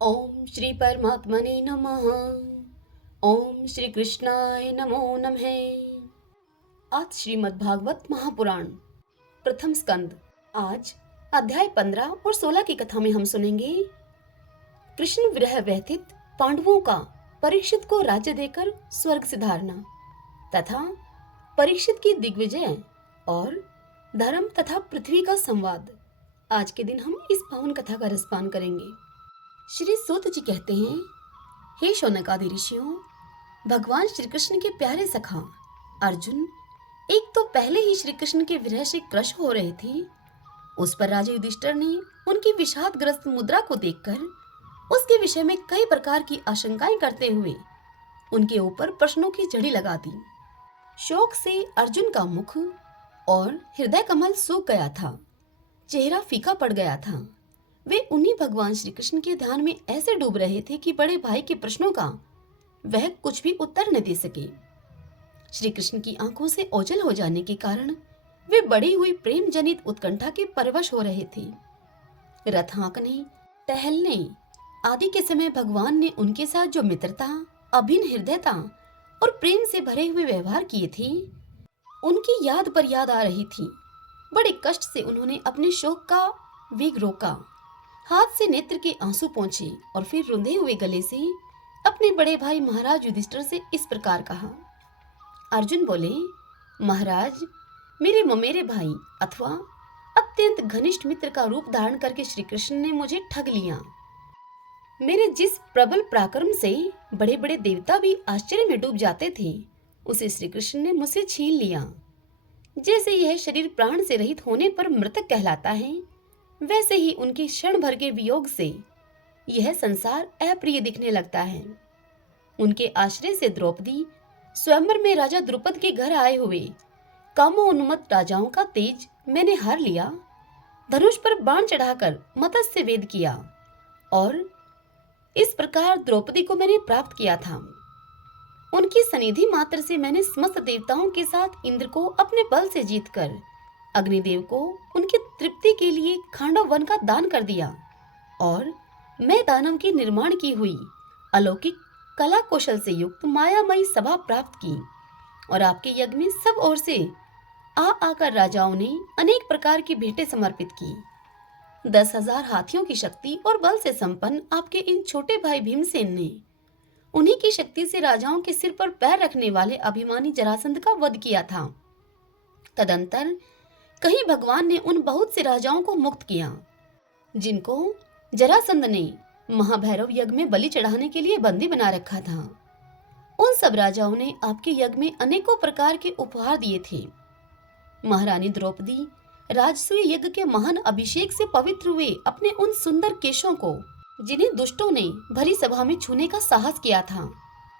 ओम श्री परमात्मने नमः। ओम श्री कृष्णाय नमो नमः। आज श्रीमद् भागवत महापुराण प्रथम स्कंद। आज अध्याय 15 और 16 की कथा में हम सुनेंगे कृष्ण विरह व्यथित पांडवों का परीक्षित को राज्य देकर स्वर्ग सिधारना तथा परीक्षित की दिग्विजय और धर्म तथा पृथ्वी का संवाद। आज के दिन हम इस पावन कथा का रसपान करेंगे। श्री सूत जी कहते हैं, हे शौनकादि ऋषियों, भगवान श्री कृष्ण के प्यारे सखा अर्जुन एक तो पहले ही श्री कृष्ण के विरह से क्रश हो रहे थे। उस पर राजा युधिष्ठिर ने उनकी विषादग्रस्त मुद्रा को देखकर उसके विषय में कई प्रकार की आशंकाएं करते हुए उनके ऊपर प्रश्नों की झड़ी लगा दी। शोक से अर्जुन का मुख और हृदय कमल सूख गया था, चेहरा फीका पड़ गया था। वे उन्हीं भगवान श्री कृष्ण के ध्यान में ऐसे डूब रहे थे कि बड़े भाई के प्रश्नों का वह कुछ भी उत्तर न दे सके। श्री कृष्ण की आंखों से ओझल हो जाने के कारण वे बढ़ी हुई प्रेम जनित उत्कंठा के परवश हो रहे थे। रथ हाँकने, टहलने आदि के समय भगवान ने उनके साथ जो मित्रता, अभिन्न हृदयता और प्रेम से भरे हुए व्यवहार किए थे, उनकी याद पर याद आ रही थी। बड़े कष्ट से उन्होंने अपने शोक का वेग रोका, हाथ से नेत्र के आंसू पोंछे और फिर रुंधे हुए गले से अपने बड़े भाई महाराज युधिष्ठिर से इस प्रकार कहा। अर्जुन बोले, महाराज, मेरे ममेरे भाई अथवा अत्यंत घनिष्ठ मित्र का रूप धारण करके श्री कृष्ण ने मुझे ठग लिया। मेरे जिस प्रबल पराक्रम से बड़े बड़े देवता भी आश्चर्य में डूब जाते थे, उसे श्री कृष्ण ने मुझसे छीन लिया। जैसे यह शरीर प्राण से रहित होने पर मृतक कहलाता है, वैसे ही उनके क्षण भर के वियोग से यह संसार अप्रिय दिखने लगता है। उनके आश्रय से द्रौपदी स्वयंवर में राजा द्रुपद के घर आए हुए कामोन्मत्त राजाओं का तेज मैंने हार लिया। धनुष पर बाण चढ़ाकर मत्स्य वेद किया और इस प्रकार द्रौपदी को मैंने प्राप्त किया था। उनकी सनिधि मात्र से मैंने समस्त देवताओं के साथ इंद्र को अपने बल से जीतकर अग्निदेव को उनकी तृप्ति के लिए खांडव वन का दान कर दिया और मैं दानव के निर्माण की हुई अलौकिक कला कौशल से युक्त मायामयी सभा प्राप्त की और आपके यज्ञ में सब ओर से आकर राजाओं ने अनेक प्रकार की भेंटें समर्पित की। 10,000 हाथियों की शक्ति और बल से संपन्न आपके इन छोटे भाई भीमसेन ने उन्हीं की शक्ति से राजाओं के सिर पर पैर रखने वाले अभिमानी जरासंध का वध किया था। तदंतर कहीं भगवान ने उन बहुत से राजाओं को मुक्त किया जिनको जरासंध ने महाभैरव यज्ञ में बलि चढ़ाने के लिए बंदी बना रखा था। उन सब राजाओं ने आपके यज्ञ में अनेकों प्रकार के उपहार दिए थे। महारानी द्रौपदी राजसूय यज्ञ के महान अभिषेक से पवित्र हुए अपने उन सुंदर केशों को, जिन्हें दुष्टों ने भरी सभा में छूने का साहस किया था,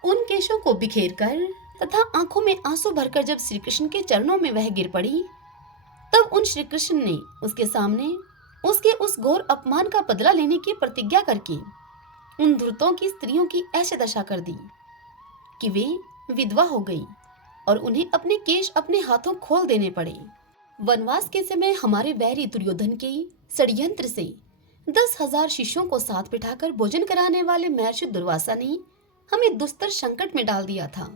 उन केशों को बिखेर कर तथा आंखों में आंसू भरकर जब श्री कृष्ण के चरणों में वह गिर पड़ी, तब उन श्री कृष्ण ने उसके सामने उसके उस घोर अपमान का बदला लेने की प्रतिज्ञा करके उन धूर्तों की स्त्रियों की ऐसी दशा कर दी कि वे विधवा हो गई और उन्हें अपने केश अपने हाथों खोल देने पड़े। वनवास के समय हमारे वैरी दुर्योधन के षड्यंत्र से 10,000 शिष्यों को साथ बिठाकर भोजन कराने वाले महर्षि दुर्वासा ने हमें दुस्तर संकट में डाल दिया था।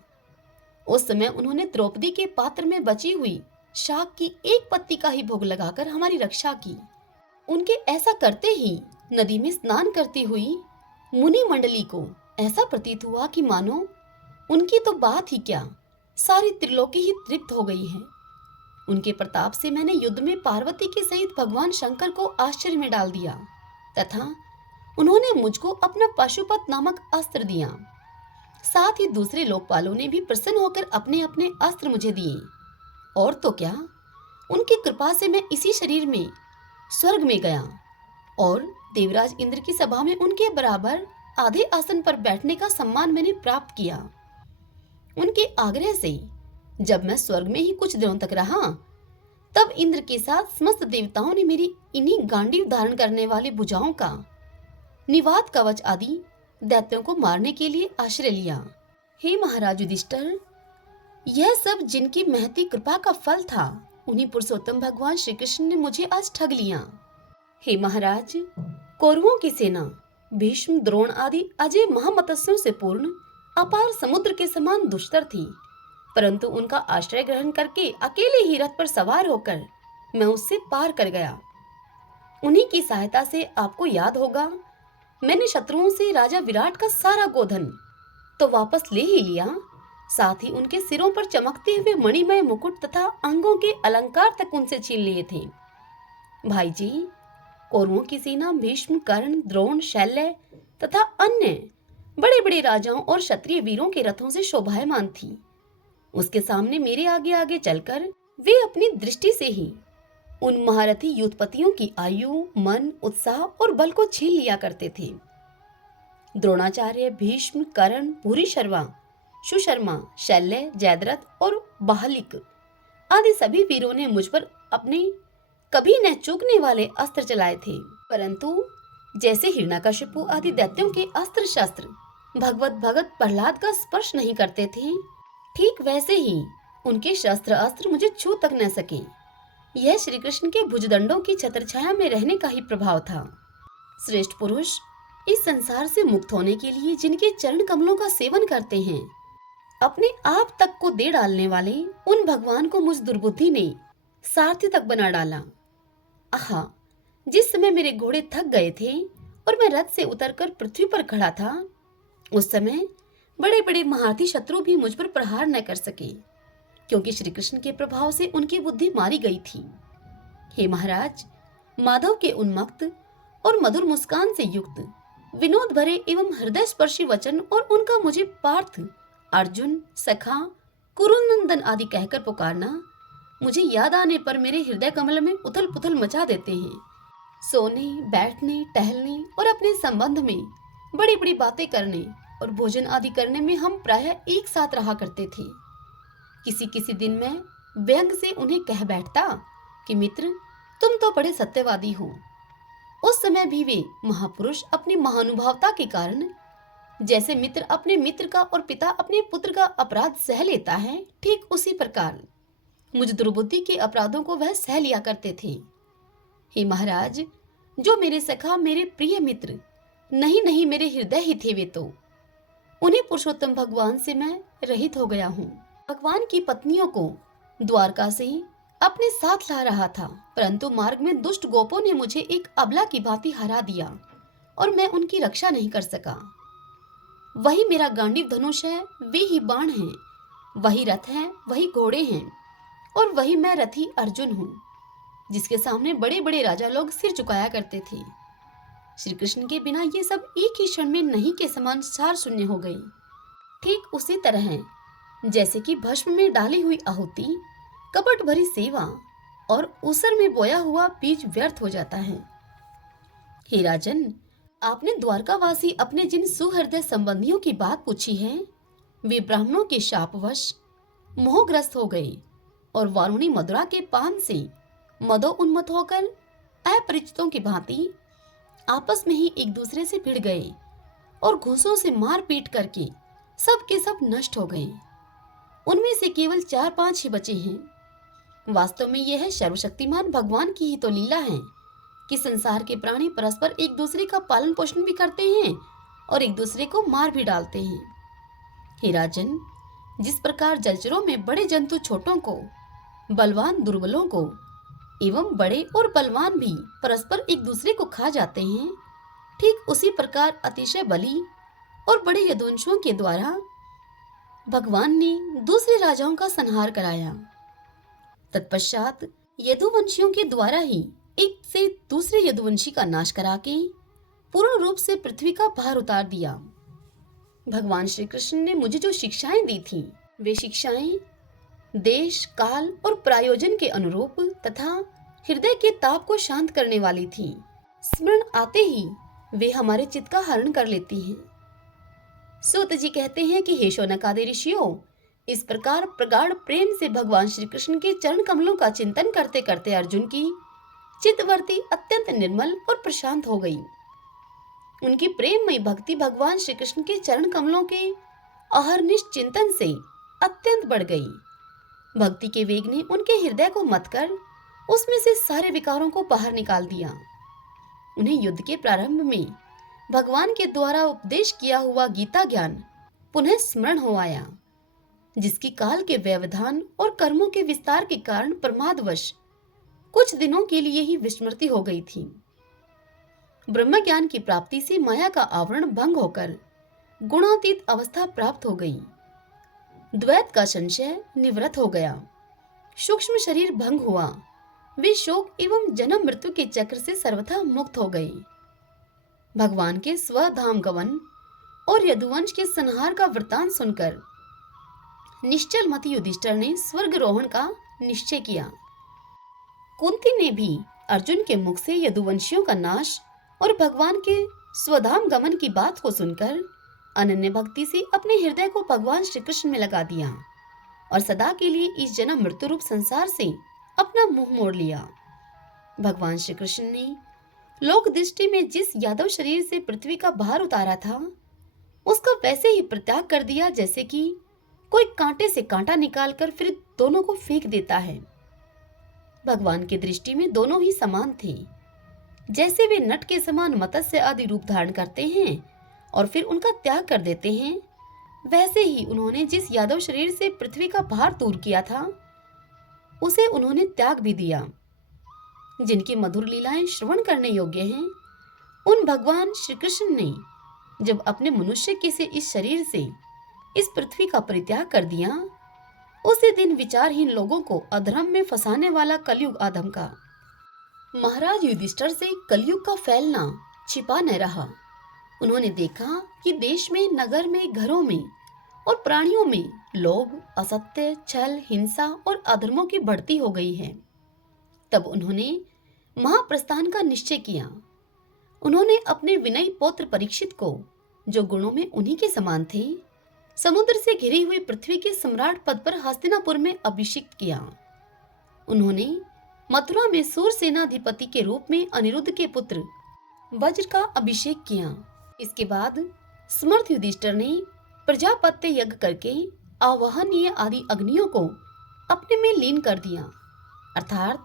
उस समय उन्होंने द्रौपदी के पात्र में बची हुई शाक की एक पत्ती का ही भोग लगाकर हमारी रक्षा की। उनके ऐसा करते ही नदी में स्नान करती हुई मुनि मंडली को ऐसा प्रतीत हुआ कि मानो उनकी तो बात ही क्या, सारी त्रिलोकी ही तृप्त हो गई है। उनके प्रताप से मैंने युद्ध में पार्वती के सहित भगवान शंकर को आश्चर्य में डाल दिया तथा उन्होंने मुझको अपना पाशुपत नामक अस्त्र दिया। साथ ही दूसरे लोकपालों ने भी प्रसन्न होकर अपने अपने अस्त्र मुझे दिए। और तो क्या, उनकी कृपा से मैं इसी शरीर में स्वर्ग में गया और देवराज इंद्र की सभा में उनके बराबर आधे आसन पर बैठने का सम्मान मैंने प्राप्त किया। उनके आग्रह से जब मैं स्वर्ग में ही कुछ दिनों तक रहा, तब इंद्र के साथ समस्त देवताओं ने मेरी इन्हीं गांडीव धारण करने वाली भुजाओं का निवात कवच आदि दैत्यों को मारने के लिए आश्रय लिया। हे महाराज युधिष्ठिर, यह सब जिनकी महती कृपा का फल था, उन्हीं पुरुषोत्तम भगवान श्री कृष्ण ने मुझे आज ठग लिया। हे महाराज, कौरवों की सेना भीष्म, द्रोण आदि अजय महामतस्यों से पूर्ण अपार समुद्र के समान दुष्टर थी, परंतु उनका आश्रय ग्रहण करके अकेले ही रथ पर सवार होकर मैं उससे पार कर गया। उन्हीं की सहायता से आपको याद होगा, मैंने शत्रुओं से राजा विराट का सारा गोधन तो वापस ले ही लिया, साथ ही उनके सिरों पर चमकते हुए मणिमय मुकुट तथा अंगों के अलंकार तक उनसे छीन लिए थे। भाई जी, कौरवों की सेना भीष्म, कर्ण, द्रोण, शल्य तथा अन्य बड़े बड़े राजाओं और क्षत्रिय वीरों के रथों से शोभायमान थी। उसके सामने मेरे आगे आगे चलकर वे अपनी दृष्टि से ही उन महारथी युद्धपतियों की आयु, मन, उत्साह और बल को छीन लिया करते थे। द्रोणाचार्य, भीष्म, कर्ण, भूरिशर्मा, सुशर्मा, शल्य, जयद्रथ और बाहलिक आदि सभी वीरों ने मुझ पर अपने कभी न चूकने वाले अस्त्र चलाए थे, परंतु जैसे हिरण्यकशिपु आदि दैत्यों के अस्त्र शस्त्र भगवत भगत प्रहलाद का स्पर्श नहीं करते थे, ठीक वैसे ही उनके शस्त्र अस्त्र मुझे छू तक न सके। यह श्री कृष्ण के भुजदंडों की छत्रछाया में रहने का ही प्रभाव था। श्रेष्ठ पुरुष इस संसार से मुक्त होने के लिए जिनके चरण कमलों का सेवन करते हैं, अपने आप तक को दे डालने वाले उन भगवान को मुझ दुर्बुद्धि ने सारथी तक बना डाला। आहा, जिस समय मेरे घोड़े थक गए थे और मैं रथ से उतरकर पृथ्वी पर खड़ा था, उस समय बड़े बड़े महारथी शत्रु भी मुझ पर प्रहार न कर सके, क्योंकि श्री कृष्ण के प्रभाव से उनकी बुद्धि मारी गई थी। हे महाराज, माधव के उन्मत्त और मधुर मुस्कान से युक्त विनोद भरे एवं हृदय स्पर्शी वचन और उनका मुझे पार्थ, अर्जुन, सखा, कुरुनंदन आदि कहकर पुकारना मुझे याद आने पर मेरे हृदय कमल में उथल पुथल मचा देते हैं। सोने, बैठने, टहलने और अपने संबंध में बड़ी बड़ी बातें करने और भोजन आदि करने में हम प्रायः एक साथ रहा करते थे। किसी किसी दिन मैं व्यंग से उन्हें कह बैठता कि मित्र, तुम तो बड़े सत्यवादी हो। उस समय भी वे महापुरुष अपनी महानुभावता के कारण जैसे मित्र अपने मित्र का और पिता अपने पुत्र का अपराध सह लेता है, ठीक उसी प्रकार मुझ दुर्बुद्धि के अपराधों को वह सह लिया करते थे। हे महाराज, जो मेरे सखा, मेरे प्रिय मित्र नहीं नहीं मेरे हृदय ही थे, वे तो उन्हें पुरुषोत्तम भगवान से मैं रहित हो गया हूँ। भगवान की पत्नियों को द्वारका से अपने साथ ला रहा था, परंतु मार्ग में दुष्ट गोपों ने मुझे एक अबला की भांति हरा दिया और मैं उनकी रक्षा नहीं कर सका। वही मेरा गांडीव धनुष है, वे ही बाण हैं, वही रथ है, वही घोड़े हैं और वही मैं रथी अर्जुन हूँ, जिसके सामने बड़े बड़े राजा लोग सिर झुकाया करते थे। श्री कृष्ण के बिना ये सब एक ही क्षण में नहीं के समान सार शून्य हो गई। ठीक उसी तरह है जैसे कि भस्म में डाली हुई आहुति, कपट भरी सेवा और ऊसर में बोया हुआ बीज व्यर्थ हो जाता है। हे राजन, आपने द्वारकावासी अपने जिन सुहृदय संबंधियों की बात पूछी है, वे ब्राह्मणों के शापवश मोहग्रस्त हो गए और वारुणी मदुरा के पान से मदो उन्मत्त होकर अपरिचितों की भांति आपस में ही एक दूसरे से भिड़ गए और घूंसों से मार पीट करके सब के सब नष्ट हो गए। उनमें से केवल 4-5 ही बचे हैं। वास्तव में यह सर्वशक्तिमान भगवान की ही तो लीला है कि संसार के प्राणी परस्पर एक दूसरे का पालन पोषण भी करते हैं और एक दूसरे को मार भी डालते हैं। हे राजन, जिस प्रकार जलचरों में बड़े जंतु छोटों को, बलवान दुर्बलों को एवं बड़े और बलवान भी परस्पर एक दूसरे को खा जाते हैं, ठीक उसी प्रकार अतिशय बली और बड़े यदुवंशियों के द्वारा भगवान ने दूसरे राजाओं का संहार कराया। तत्पश्चात यदुवंशियों के द्वारा ही एक से दूसरे यदुवंशी का नाश करा के पूर्ण रूप से पृथ्वी का भार उतार दिया। भगवान श्री कृष्ण ने मुझे जो शिक्षाएं दी थी, वे शिक्षाएं देश, काल और प्रायोजन के अनुरूप तथा हृदय के ताप को शांत करने वाली थी। स्मरण आते ही वे हमारे चित्त का हरण कर लेती हैं। सूत जी कहते हैं कि हे शौनकादि ऋषियों, इस प्रकार प्रगाढ़ प्रेम से भगवान श्री कृष्ण के चरण कमलों का चिंतन करते करते अर्जुन की चित्तवृत्ति अत्यंत निर्मल और प्रशांत हो गई। उनकी प्रेममयी भक्ति भगवान श्री कृष्ण के चरण कमलों के अहर्निश चिंतन से अत्यंत बढ़ गई। भक्ति के वेग ने उनके हृदय को मत कर उसमें से सारे विकारों को बाहर निकाल दिया। उन्हें युद्ध के प्रारंभ में भगवान के द्वारा उपदेश किया हुआ गीता ज्ञान पुनः स्मरण हो आया, जिसकी काल के व्यवधान और कर्मों के विस्तार के कारण प्रमादवश कुछ दिनों के लिए ही विस्मृति हो गई थी। ब्रह्म ज्ञान की प्राप्ति से माया का आवरण भंग होकर गुणातीत अवस्था प्राप्त हो गई। द्वैत का संशय निवृत्त हो गया, सूक्ष्म शरीर भंग हुआ, वे शोक एवं जन्म मृत्यु के चक्र से सर्वथा मुक्त हो गई। भगवान के स्वधाम गमन और यदुवंश के संहार का वृतांत सुनकर निश्चल मति युधिष्ठिर ने स्वर्गरोहण का निश्चय किया। कुंती ने भी अर्जुन के मुख से यदुवंशियों का नाश और भगवान के स्वधाम गमन की बात को सुनकर अनन्य भक्ति से अपने हृदय को भगवान श्री कृष्ण में लगा दिया और सदा के लिए इस जन्म मृत्यु रूप संसार से अपना मुंह मोड़ लिया। भगवान श्री कृष्ण ने लोक दृष्टि में जिस यादव शरीर से पृथ्वी का भार उतारा था, उसका वैसे ही परित्याग कर दिया जैसे कि कोई कांटे से कांटा निकालकर फिर दोनों को फेंक देता है। भगवान की दृष्टि में दोनों ही समान थे। जैसे वे नट के समान मत्स्य आदि रूप धारण करते हैं और फिर उनका त्याग कर देते हैं, वैसे ही उन्होंने जिस यादव शरीर से पृथ्वी का भार दूर किया था, उसे उन्होंने त्याग भी दिया। जिनकी मधुर लीलाएं श्रवण करने योग्य हैं, उन भगवान श्री कृष्ण ने जब अपने मनुष्य के से इस शरीर से इस पृथ्वी का परित्याग कर दिया, उसी दिन विचारहीन लोगों को अधर्म में फंसाने वाला कलयुग आदम का महाराज युधिष्ठिर से कलयुग का फैलना छिपा न रहा। उन्होंने देखा कि देश में, नगर में, घरों में और प्राणियों में लोभ, असत्य, छल, हिंसा और अधर्मों की बढ़ती हो गई है। तब उन्होंने महाप्रस्थान का निश्चय किया। उन्होंने अपने विनयी पौत्र परीक्षित को, जो गुणों में उन्हीं के समान थे, समुद्र से घिरी हुई पृथ्वी के सम्राट पद पर हस्तिनापुर में अभिषिक्त किया। उन्होंने मथुरा में सूर सेनाधिपति के रूप में अनिरुद्ध के पुत्र वज्र का अभिषेक किया। इसके बाद समर्थ युधिष्ठिर ने प्रजापत्य यज्ञ करके आवाहनीय आदि अग्नियों को अपने में लीन कर दिया, अर्थात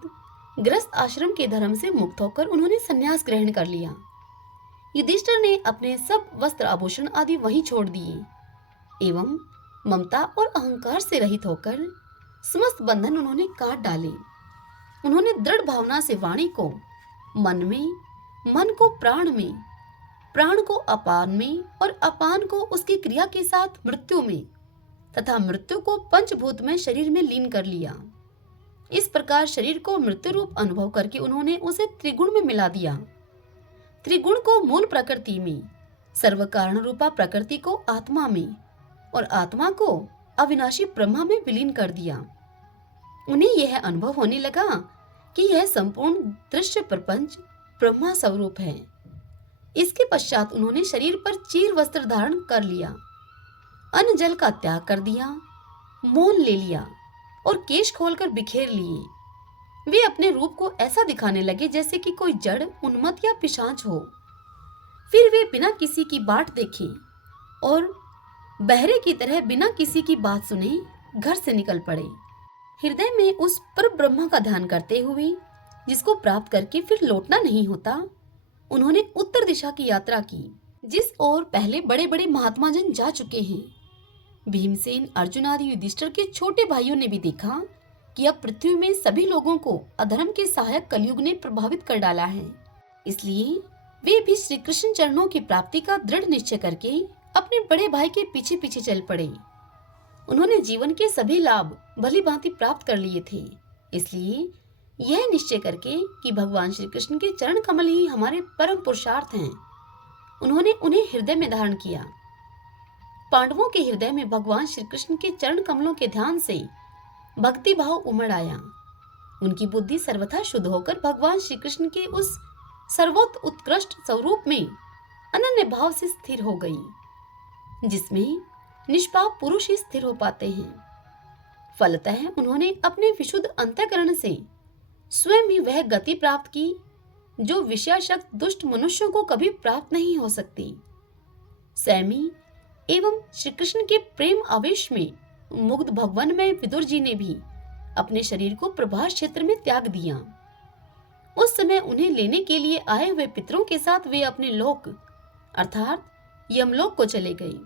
गृहस्थ आश्रम के धर्म से मुक्त होकर उन्होंने संन्यास ग्रहण कर लिया। युधिष्ठिर ने अपने सब वस्त्र आभूषण आदि वहीं छोड़ दिए एवं ममता और अहंकार से रहित होकर समस्त बंधन उन्होंने काट डाले। उन्होंने दृढ़ भावना से वाणी को मन में, मन को प्राण में, प्राण को अपान में और अपान को उसकी क्रिया के साथ मृत्यु में तथा मृत्यु को पंचभूत में शरीर में लीन कर लिया। इस प्रकार शरीर को मृत्यु रूप अनुभव करके उन्होंने उसे त्रिगुण में मिला दिया। त्रिगुण को मूल प्रकृति में, सर्व कारण रूपा प्रकृति को आत्मा में और आत्मा को अविनाशी ब्रह्मा में विलीन कर दिया। उन्हें यह अनुभव होने लगा कि यह संपूर्ण दृश्य प्रपंच ब्रह्मा स्वरूप है। इसके पश्चात उन्होंने शरीर पर चीर वस्त्र धारण कर लिया, अन्न जल का त्याग कर दिया, मौन ले लिया और केश खोलकर बिखेर लिए। वे अपने रूप को ऐसा दिखाने लगे जैसे कि कोई जड़, उन्मत्त या पिशाच हो। फिर वे बिना किसी की बाट देखे और बहरे की तरह बिना किसी की बात सुने घर से निकल पड़े। हृदय में उस पर ब्रह्मा का ध्यान करते हुए, जिसको प्राप्त करके फिर लौटना नहीं होता, उन्होंने उत्तर दिशा की यात्रा की, जिस ओर पहले बड़े बड़े महात्मा जन जा चुके हैं। भीमसेन, अर्जुन आदि युधिष्ठिर के छोटे भाइयों ने भी देखा कि अब पृथ्वी में सभी लोगों को अधर्म के सहायक कलयुग ने प्रभावित कर डाला है। इसलिए वे भी श्री कृष्ण चरणों की प्राप्ति का दृढ़ निश्चय करके अपने बड़े भाई के पीछे पीछे चल पड़े। उन्होंने जीवन के सभी लाभ भली भांति प्राप्त कर लिए थे, इसलिए यह निश्चय करके कि भगवान श्री कृष्ण के चरण कमल ही हमारे परम पुरुषार्थ हैं, उन्होंने उन्हें हृदय में धारण किया। पांडवों के हृदय में भगवान श्री कृष्ण के चरण कमलों के ध्यान से भक्ति भाव उमड़ आया। उनकी बुद्धि सर्वथा शुद्ध होकर भगवान श्री कृष्ण के उस सर्वोत्त उत्कृष्ट स्वरूप में अनन्य भाव से स्थिर हो गई, जिसमें निष्पाप पुरुष ही स्थिर हो पाते हैं। फलतः उन्होंने अपने विशुद्ध अंतःकरण से स्वयं ही वह गति प्राप्त की जो विषयाशक्त दुष्ट मनुष्यों को कभी प्राप्त नहीं हो सकती। सैमी एवं श्री कृष्ण के प्रेम आवेश में मुग्ध भगवान में विदुर जी ने भी अपने शरीर को प्रभास क्षेत्र में त्याग दिया। उस समय उन्हें लेने के लिए आए हुए पितरों के साथ वे अपने लोक अर्थात यमलोक को चले गए।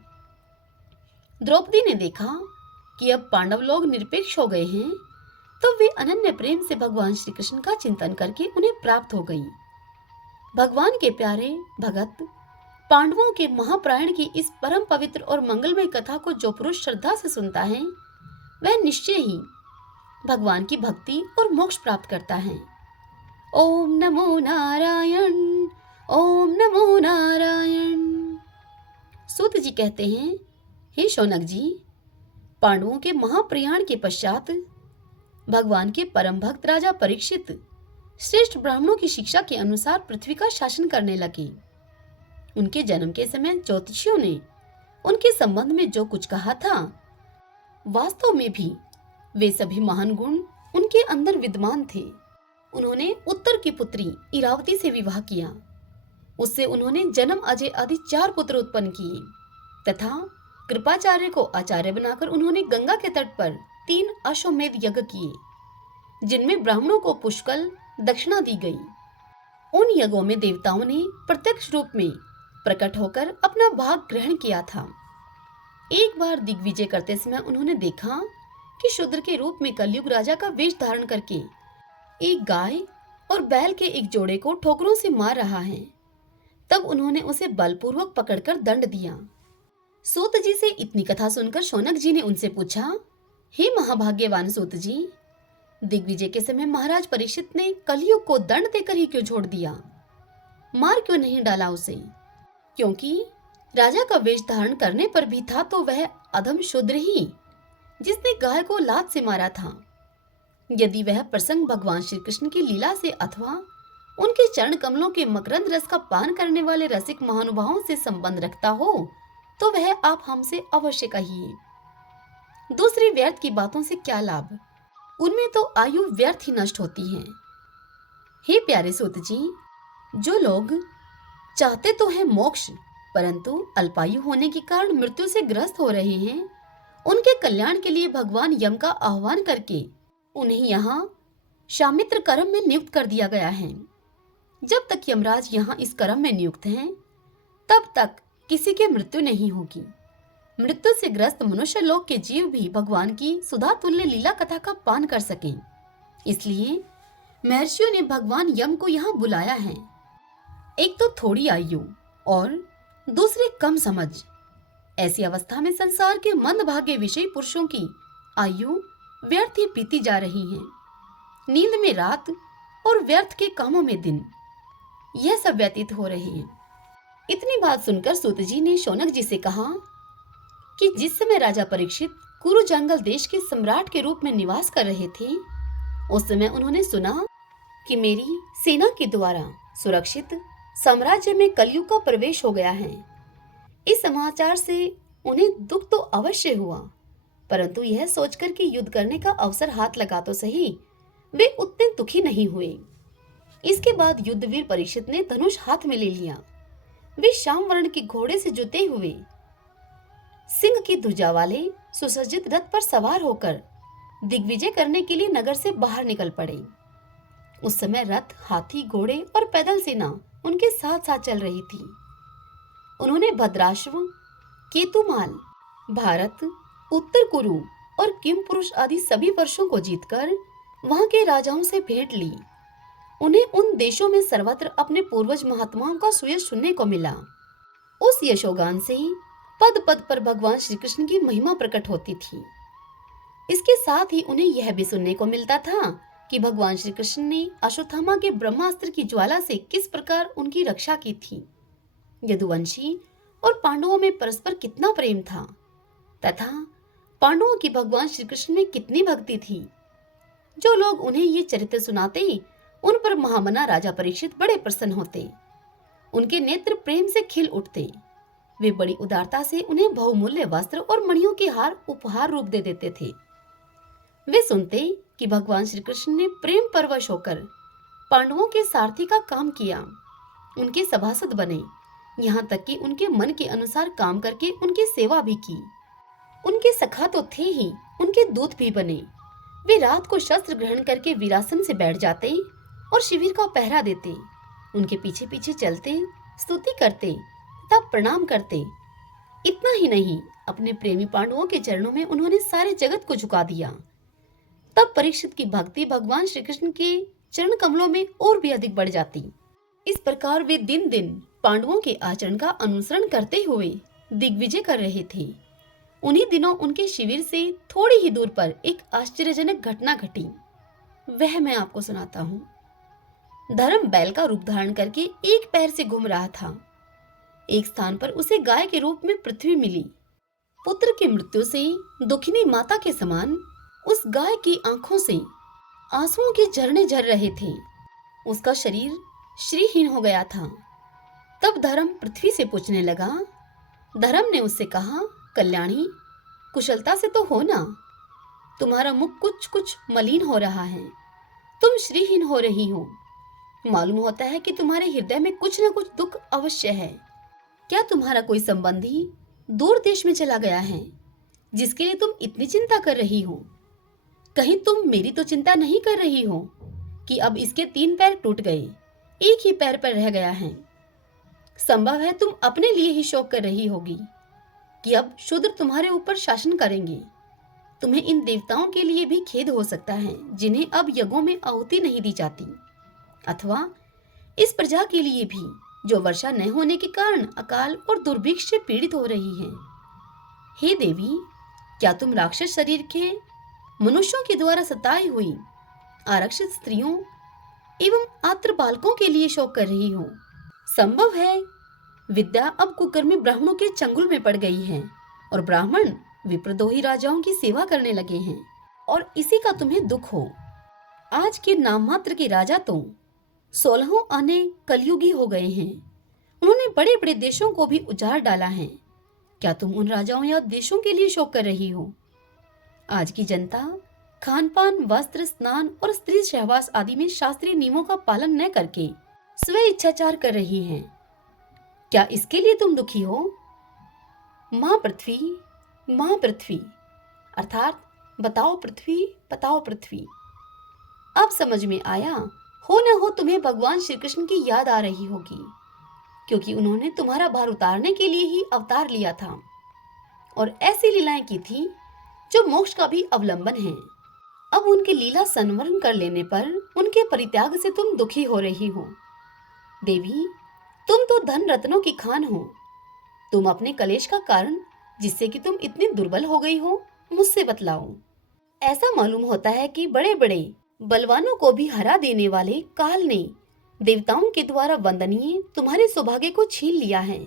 द्रौपदी ने देखा कि अब पांडव लोग निरपेक्ष हो गए हैं, तो वे अनन्य प्रेम से भगवान श्री कृष्ण का चिंतन करके उन्हें प्राप्त हो गई। भगवान के प्यारे भगत पांडवों के महाप्राण की इस परम पवित्र और मंगलमय कथा को जो पुरुष श्रद्धा से सुनता है, वह निश्चय ही भगवान की भक्ति और मोक्ष प्राप्त करता है। ओम नमो नारायण, ओम नमो नारायण। सूत जी कहते हैं, हे शौनक जी, पांडवों के महाप्रयाण के पश्चात भगवान के परम भक्त राजा परीक्षित श्रेष्ठ ब्राह्मणों की शिक्षा के अनुसार पृथ्वी का शासन करने लगे। उनके जन्म के समय ज्योतिषियों ने उनके संबंध में जो कुछ कहा था, वास्तव में भी वे सभी महान गुण उनके अंदर विद्यमान थे। उन्होंने उत्तर की पुत्री इरावती से विवाह किया। उससे उन्होंने जन्म अजय आदि 4 पुत्र उत्पन्न किए तथा कृपाचार्य को आचार्य बनाकर उन्होंने गंगा के तट पर 3 अश्वमेध यज्ञ किए, जिनमें ब्राह्मणों को पुष्कल दक्षिणा दी गई। उन यज्ञों में देवताओं ने प्रत्यक्ष रूप में प्रकट होकर अपना भाग ग्रहण किया था। एक बार दिग्विजय करते समय उन्होंने देखा कि शूद्र के रूप में कलयुग राजा का वेश धारण करके एक गाय और बैल के एक जोड़े को ठोकरों से मार रहा है। तब उन्होंने उसे बलपूर्वक पकड़कर दंड दिया। सूत जी से इतनी कथा सुनकर शौनक जी ने उनसे पूछा, हे महाभाग्यवान सूत जी, दिग्विजय के समय महाराज परीक्षित ने कलयुग को दंड देकर ही क्यों छोड़ दिया? मार क्यों नहीं डाला उसे? क्योंकि राजा का वेश धारण करने पर भी था तो वह अधम शूद्र ही जिसने गाय को लात से मारा था। यदि वह प्रसंग भगवान श्री कृष्ण की लीला से अथवा उनके चरण कमलों के मकरंद रस का पान करने वाले रसिक महानुभावों से संबंध रखता हो तो वह आप हमसे अवश्य कहिए। दूसरी व्यर्थ की बातों से क्या लाभ? उनमें तो आयु व्यर्थ ही नष्ट होती है। हे प्यारे सूत जी, जो लोग चाहते तो है मोक्ष परंतु अल्पायु होने के कारण मृत्यु से ग्रस्त हो रहे हैं, उनके कल्याण के लिए भगवान यम का आह्वान करके उन्हें यहाँ शामित्र कर्म में नियुक्त कर दिया गया है। जब तक यमराज यहाँ इस कर्म में नियुक्त हैं, तब तक किसी की मृत्यु नहीं होगी। मृत्यु से ग्रस्त मनुष्य लोक के जीव भी भगवान की सुधा तुल्य लीला कथा का पान कर सकें। इसलिए महर्षियों ने भगवान यम को यहाँ बुलाया है। एक तो थोड़ी आयु और दूसरे कम समझ। ऐसी अवस्था में संसार के मंदभागे विषयी पुरुषों की आयु व्यर्थ ही बीती जा रही है। नींद में रात और व्यर्थ के कामों में दिन, यह सब व्यतीत हो रहे हैं। इतनी बात सुनकर सूत जी ने शौनक जी से कहा कि जिस समय राजा परीक्षित कुरु जंगल देश के सम्राट के रूप में निवास कर रहे थे, उस समय उन्होंने सुना कि मेरी सेना के द्वारा सुरक्षित साम्राज्य में कलयुग का प्रवेश हो गया है। इस समाचार से उन्हें दुख तो अवश्य हुआ, परंतु यह सोचकर कि युद्ध करने का अवसर हाथ लगा तो सही, वे उतने दुखी नहीं हुए। इसके बाद युद्धवीर परीक्षित ने धनुष हाथ में ले लिया। वे श्याम वर्ण के घोड़े से जुते हुए सिंह की ध्वजा वाले सुसज्जित रथ पर सवार होकर दिग्विजय करने के लिए नगर से बाहर निकल पड़े। उस समय रथ, हाथी, घोड़े और पैदल सेना उनके साथ साथ चल रही थी। उन्होंने भद्राश्व, केतुमाल, भारत, उत्तर कुरु और किम पुरुष आदि सभी वर्षों को जीतकर वहां के राजाओं से भेंट ली। उन्हें उन देशों में सर्वत्र अपने पूर्वज महात्माओं का सुयश सुनने को मिला। उस यशोगान से पद पद पर भगवान श्री कृष्ण की महिमा प्रकट होती थी। इसके साथ ही उन्हें यह भी सुनने को मिलता था कि भगवान श्री कृष्ण ने अश्वत्थामा के ब्रह्मास्त्र की ज्वाला से किस प्रकार उनकी रक्षा की थी। यदुवंशी और पांडवों में परस्पर कितना प्रेम था तथा पांडवों की भगवान श्री कृष्ण में कितनी भक्ति थी। जो लोग उन्हें ये चरित्र सुनाते, उन पर महामना राजा परीक्षित बड़े प्रसन्न होते। उनके नेत्र प्रेम से खिल उठते। वे बड़ी उदारता से उन्हें बहुमूल्य वस्त्र और मणियों के हार उपहार रूप दे देते थे। वे सुनते कि भगवान श्री कृष्ण ने प्रेम परवश होकर पांडवों के सारथी का काम किया, उनके सभासद बने, यहाँ तक कि उनके मन के अनुसार काम करके उनकी सेवा भी की। उनके सखा तो थे ही, उनके दूत भी बने। वे रात को शस्त्र ग्रहण करके वीरासन से बैठ जाते और शिविर का पहरा देते। उनके पीछे पीछे चलते, स्तुति करते, तथा प्रणाम करते। इतना ही नहीं, अपने प्रेमी पांडवों के चरणों में उन्होंने सारे जगत को झुका दिया। तब परीक्षित की भक्ति भगवान श्री कृष्ण के चरण कमलों में और भी अधिक बढ़ जाती। इस प्रकार वे दिन दिन पांडवों के आचरण का अनुसरण करते हुए दिग्विजय कर रहे थे। उन्हीं दिनों उनके शिविर से थोड़ी ही दूर पर एक आश्चर्यजनक घटना घटी। वह मैं आपको सुनाता हूँ। धर्म बैल का रूप धारण करके एक पैर से घूम रहा था। एक स्थान पर उसे गाय के रूप में पृथ्वी मिली। पुत्र की मृत्यु से दुखिनी माता के समान उस गाय की आंखों से आंसुओं के झरने झर रहे थे। उसका शरीर श्रीहीन हो गया था। तब धर्म पृथ्वी से पूछने लगा। धर्म ने उससे कहा, कल्याणी, कुशलता से तो हो ना, तुम्हारा मुख कुछ कुछ मलिन हो रहा है, तुम श्रीहीन हो रही हो। मालूम होता है कि तुम्हारे हृदय में कुछ न कुछ दुख अवश्य है। क्या तुम्हारा कोई संबंधी दूर देश में चला गया है जिसके लिए तुम इतनी चिंता कर रही हो? कहीं तुम मेरी तो चिंता नहीं कर रही हो कि अब इसके 3 पैर टूट गए, एक ही पैर पर रह गया है। संभव है तुम अपने लिए ही शोक कर रही होगी कि अब शूद्र तुम्हारे ऊपर शासन करेंगे। तुम्हें इन देवताओं के लिए भी खेद हो सकता है जिन्हें अब यज्ञों में आहुति नहीं दी जाती, अथवा इस प्रजा के लिए भी जो वर्षा न होने के कारण अकाल और दुर्भिक्ष से पीड़ित हो रही है। हे देवी, क्या तुम राक्षस शरीर के मनुष्यों के द्वारा सताई हुई आरक्षित स्त्रियों एवं आत्र बालकों के लिए शोक कर रही हो? संभव है विद्या अब कुकर्मी ब्राह्मणों के चंगुल में पड़ गई है और ब्राह्मण विप्रद्रोही राजाओं की सेवा करने लगे हैं और इसी का तुम्हें दुख हो। आज के नाम मात्र के राजा तो 16 आने कलयुगी हो गए हैं। उन्होंने बड़े बड़े देशों को भी उजाड़ डाला है। क्या तुम उन राजाओं या देशों के लिए शोक कर रही हो? आज की जनता खान पान, वस्त्र, स्नान और स्त्री सहवास आदि में शास्त्रीय नियमों का पालन न करके स्व इच्छाचार कर रही है। क्या इसके लिए तुम दुखी हो? माँ पृथ्वी अर्थात बताओ पृथ्वी, बताओ पृथ्वी। अब समझ में आया, हो न हो तुम्हें भगवान श्री कृष्ण की याद आ रही होगी, क्योंकि उन्होंने तुम्हारा भार उतारने के लिए ही अवतार लिया था और ऐसी लीलाएं की थी जो मोक्ष का भी अवलंबन है। अब उनकी लीला संवरण कर लेने पर उनके परित्याग से तुम दुखी हो रही हो। देवी, तुम तो धन रत्नों की खान हो। तुम अपने कलेश का कारण, जिससे कि तुम इतनी दुर्बल हो गई हो, मुझसे बतलाओ। ऐसा मालूम होता है कि बड़े बड़े बलवानों को भी हरा देने वाले काल ने देवताओं के द्वारा वंदनीय तुम्हारे सौभाग्य को छीन लिया है।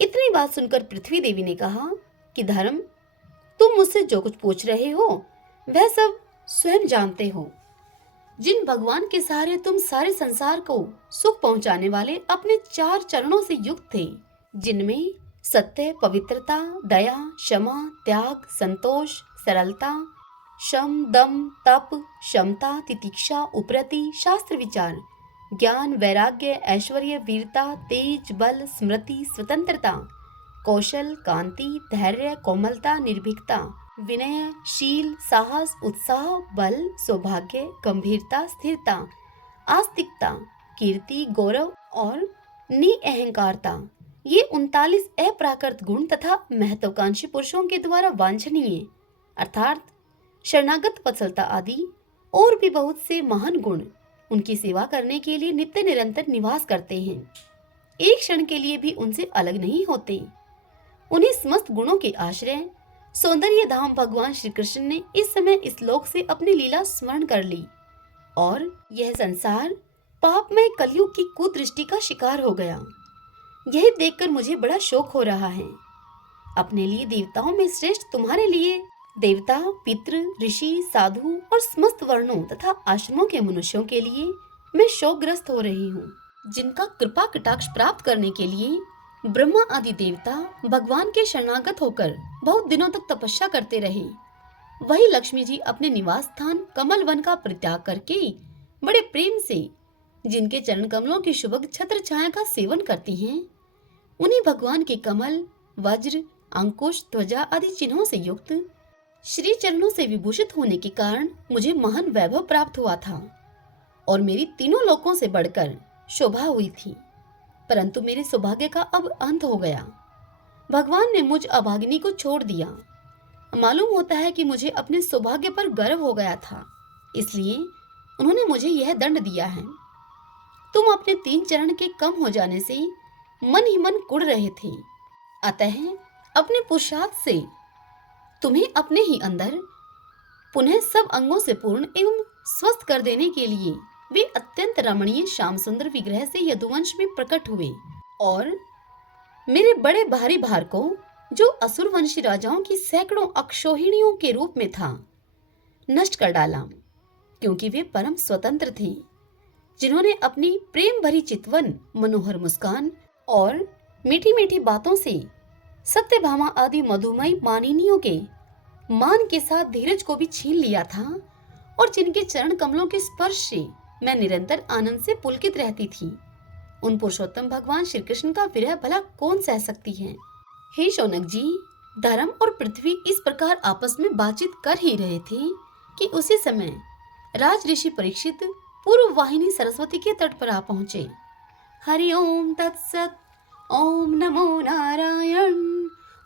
इतनी बात सुनकर पृथ्वी देवी ने कहा कि धर्म, तुम मुझसे जो कुछ पूछ रहे हो वह सब स्वयं जानते हो। जिन भगवान के सहारे तुम सारे संसार को सुख पहुंचाने वाले अपने 4 चरणों से युक्त थे, जिनमें सत्य, पवित्रता, दया, क्षमा, त्याग, संतोष, सरलता, शम, दम, तप, क्षमता, तितिक्षा, उपरति, शास्त्र विचार, ज्ञान, वैराग्य, ऐश्वर्य, वीरता, तेज, बल, स्मृति, स्वतंत्रता, कौशल, कांति, धैर्य, कोमलता, निर्भीकता, विनय, शील, साहस, उत्साह, बल, सौभाग्य, गंभीरता, स्थिरता, आस्तिकता, कीर्ति, गौरव और निअहंकारता, ये 39 अप्राकृत गुण तथा महत्वाकांक्षी पुरुषों के द्वारा वांछनीय अर्थात शरणागत वत्सलता आदि और भी बहुत से महान गुण उनकी सेवा करने के लिए नित्य निरंतर निवास करते हैं। एक क्षण के लिए भी उनसे अलग नहीं होते। उन्हीं समस्त गुणों के आश्रय सौंदर्य धाम भगवान श्री कृष्ण ने इस समय इस लोक से अपनी लीला स्मरण कर ली और यह संसार पापमय कलयुग की कुदृष्टि का शिकार हो गया। यही देखकर मुझे बड़ा शोक हो रहा है। अपने लिए देवताओं में श्रेष्ठ तुम्हारे लिए देवता, पितृ, ऋषि, साधु और समस्त वर्णों तथा आश्रमों के मनुष्यों के लिए मैं शोकग्रस्त हो रही हूँ, जिनका कृपा कटाक्ष प्राप्त करने के लिए ब्रह्मा आदि देवता भगवान के शरणागत होकर बहुत दिनों तक तपस्या करते रहे। वही लक्ष्मी जी अपने निवास स्थान कमल वन का परित्याग करके बड़े प्रेम से जिनके चरण कमलों की शुभ छत्र छाया का सेवन करती हैं, उन्हीं भगवान के कमल, वज्र, अंकुश, ध्वजा आदि चिन्हों से युक्त श्री चरणों से विभूषित होने के कारण मुझे महान वैभव प्राप्त हुआ था और मेरी तीनों लोकों से बढ़कर शोभा हुई थी। परंतु मेरे सौभाग्य का अब अंत हो गया। भगवान ने मुझ अभागिनी को छोड़ दिया। मालूम होता है कि मुझे अपने सौभाग्य पर गर्व हो गया था, इसलिए उन्होंने मुझे यह दंड दिया है। तुम अपने 3 चरण के कम हो जाने से मन ही मन कुढ़ रहे थे, अतः अपने पुरुषार्थ से तुम्हें अपने ही अंदर पुनः सब अंगों से पूर्ण एवं स्वस्थ कर देने के लिए वे अत्यंत रमणीय श्याम सुंदर विग्रह से यदुवंश में प्रकट हुए और मेरे बड़े भारी भार को, जो असुर वंशी राजाओं की सैकड़ों अक्षौहिणियों के रूप में था, नष्ट कर डाला, क्योंकि वे परम स्वतंत्र थे, जिन्होंने अपनी प्रेम भरी चितवन, मनोहर मुस्कान और मीठी मीठी बातों से सत्यभामा आदि मधुमयी मानिनियों के मान के साथ धीरज को भी छीन लिया था और जिनके चरण कमलों के स्पर्श से मैं निरंतर आनंद से पुलकित रहती थी। उन पुरुषोत्तम भगवान श्री कृष्ण का विरह भला कौन सह सकती है। हे शौनक जी, धर्म और पृथ्वी इस प्रकार आपस में बातचीत कर ही रहे थे कि उसी समय राज ऋषि परीक्षित पूर्व वाहिनी सरस्वती के तट पर आ पहुंचे। हरि ओम तत्सत। ओम नमो नारायण।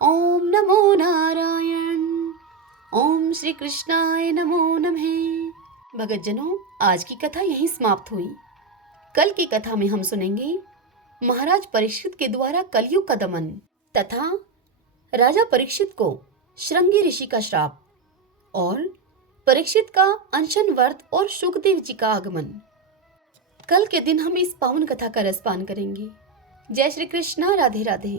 ओम नमो नारायण। ओम श्री कृष्णाय नमो नमः। भगतजनों, आज की कथा यहीं समाप्त हुई। कल की कथा में हम सुनेंगे महाराज परीक्षित के द्वारा कलयुग का दमन तथा राजा परीक्षित को श्रृंगी ऋषि का श्राप और परीक्षित का अनशन व्रत और शुकदेव जी का आगमन। कल के दिन हम इस पावन कथा का रसपान करेंगे। जय श्री कृष्णा। राधे राधे।